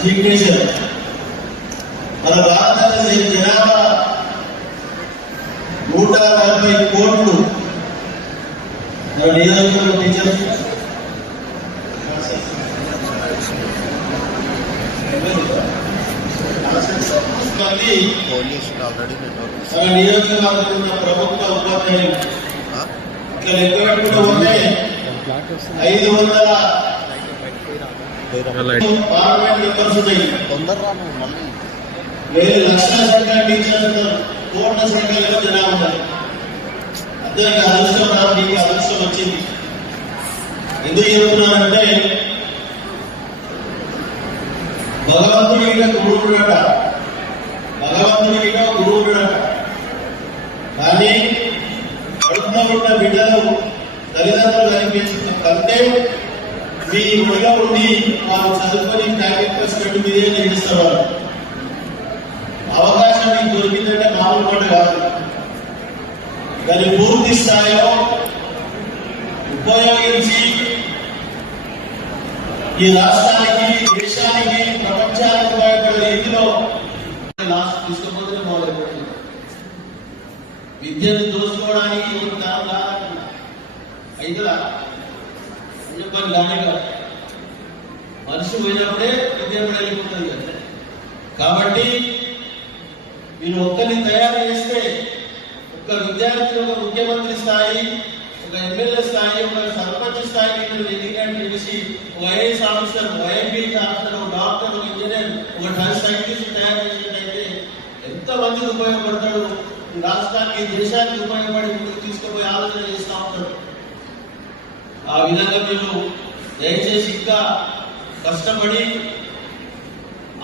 Signature మన భారతదేశ జనాభా నూట నలభై కోట్లు మన నియోజకవర్గ టీచర్స్ మన ఉన్న ప్రభుత్వ ఉపాధ్యాయులు ఇక్కడ ఎక్కడ ఉంటే ఐదు వందల పార్లమెంట్ మెంబర్స్ ఉన్నాయి లక్షల సంఖ్య టీచర్స్ కోట్ల సంఖ్యలో జనాలు ఉన్నారు అందరికి అదృష్టం అదృష్టం వచ్చింది ఎందుకు చెప్తున్నానంటే భగవంతుడి ఈట గురువుడట భగవంతుడి ఈట గురువుడట కానీ కడుపులో ఉన్న బిడ్డలు తల్లిదండ్రులు కనిపించిన కంటే మీ ఒడిలో ఉండి వారు చదువుకొని ప్రాక్టికల్ స్టడీ మీదే నిర్మిస్తారు అవకాశం మీకు దొరికిందంటే మామూలు మాట కాదు. దాన్ని పూర్తి స్థాయిలో ఉపయోగించి ఈ రాష్ట్రానికి దేశానికి ప్రపంచానికి ఉపయోగపడే రీతిలో లాస్ట్ తీసుకుపోతే మొదలైపోయింది విద్యను దోచుకోవడానికి ఒక కారణం కాదంటున్నా అయితేలా చెప్పని కానీ కాదు. మనిషి పోయినప్పుడే విద్య కూడా వెళ్ళిపోతుంది కదా. కాబట్టి మీరు ఒక్కరిని తయారు చేస్తే ఒక విద్యార్థి ఒక ముఖ్యమంత్రి స్థాయి ఒక ఎమ్మెల్యే స్థాయి ఒక సర్పంచ్ స్థాయి మీరు ఎన్నికలు చేసి ఒక ఐఏఎస్ ఆఫీసర్ ఒక ఐపీఎస్ ఆఫీసర్ ఒక డాక్టర్ ఒక ఇంజనీర్ ఒక డ్రగ్ సైంటిస్ట్ తయారు చేసినట్టయితే ఎంతమందికి ఉపయోగపడతాడు? రాష్ట్రానికి దేశానికి ఉపయోగపడి ముందుకు తీసుకుపోయి ఆలోచన చేస్తూ ఉంటాడు. ఆ విధంగా మీరు దయచేసి ఇంకా కష్టపడి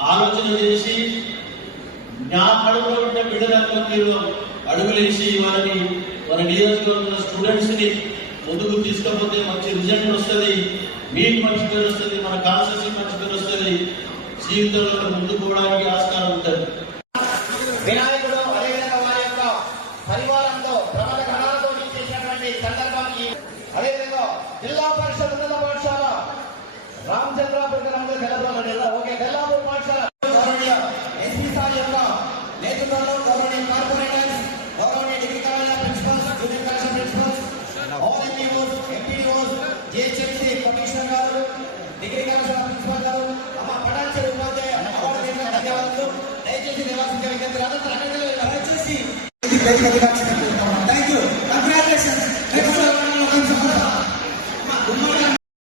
ఆలోచన చేసి నా కడుపులో ఉన్న మీరు అడుగులేసి వారిని మన నియోజకవర్గంలో స్టూడెంట్స్ని ముందుకు తీసుకపోతే మంచి రిజల్ట్ వస్తుంది. మీకు మంచి పేరు వస్తుంది. మన కాన్స్టిట్యూన్సీ మంచి పేరు వస్తుంది. జీవితంలో ముందుకు పోవడానికి ఆస్కారం ఉంటుంది. అదేవిధంగా జిల్లా పరిషత్ ఉన్నత పాఠశాల రామచంద్రాపూర్ గ్రామంలో తెలపడం ఓకే తెల్లాపూర్ పాఠశాల ఎస్పీ సార్ యొక్క నేతృత్వంలో గౌరవనీయ కార్పొరేటర్స్ గౌరవనీయ డిగ్రీ కళాశాల ప్రిన్సిపల్స్ జూనియర్ కళాశాల principals all MPOs MPOs GHMC commissioner గారు డిగ్రీ కళాశాల ప్రిన్సిపల్ గారు అమ్మ ఉపాధ్యాయ ధన్యవాదాలు దయచేసి నివాసించే విద్యార్థులు అందరూ దయచేసి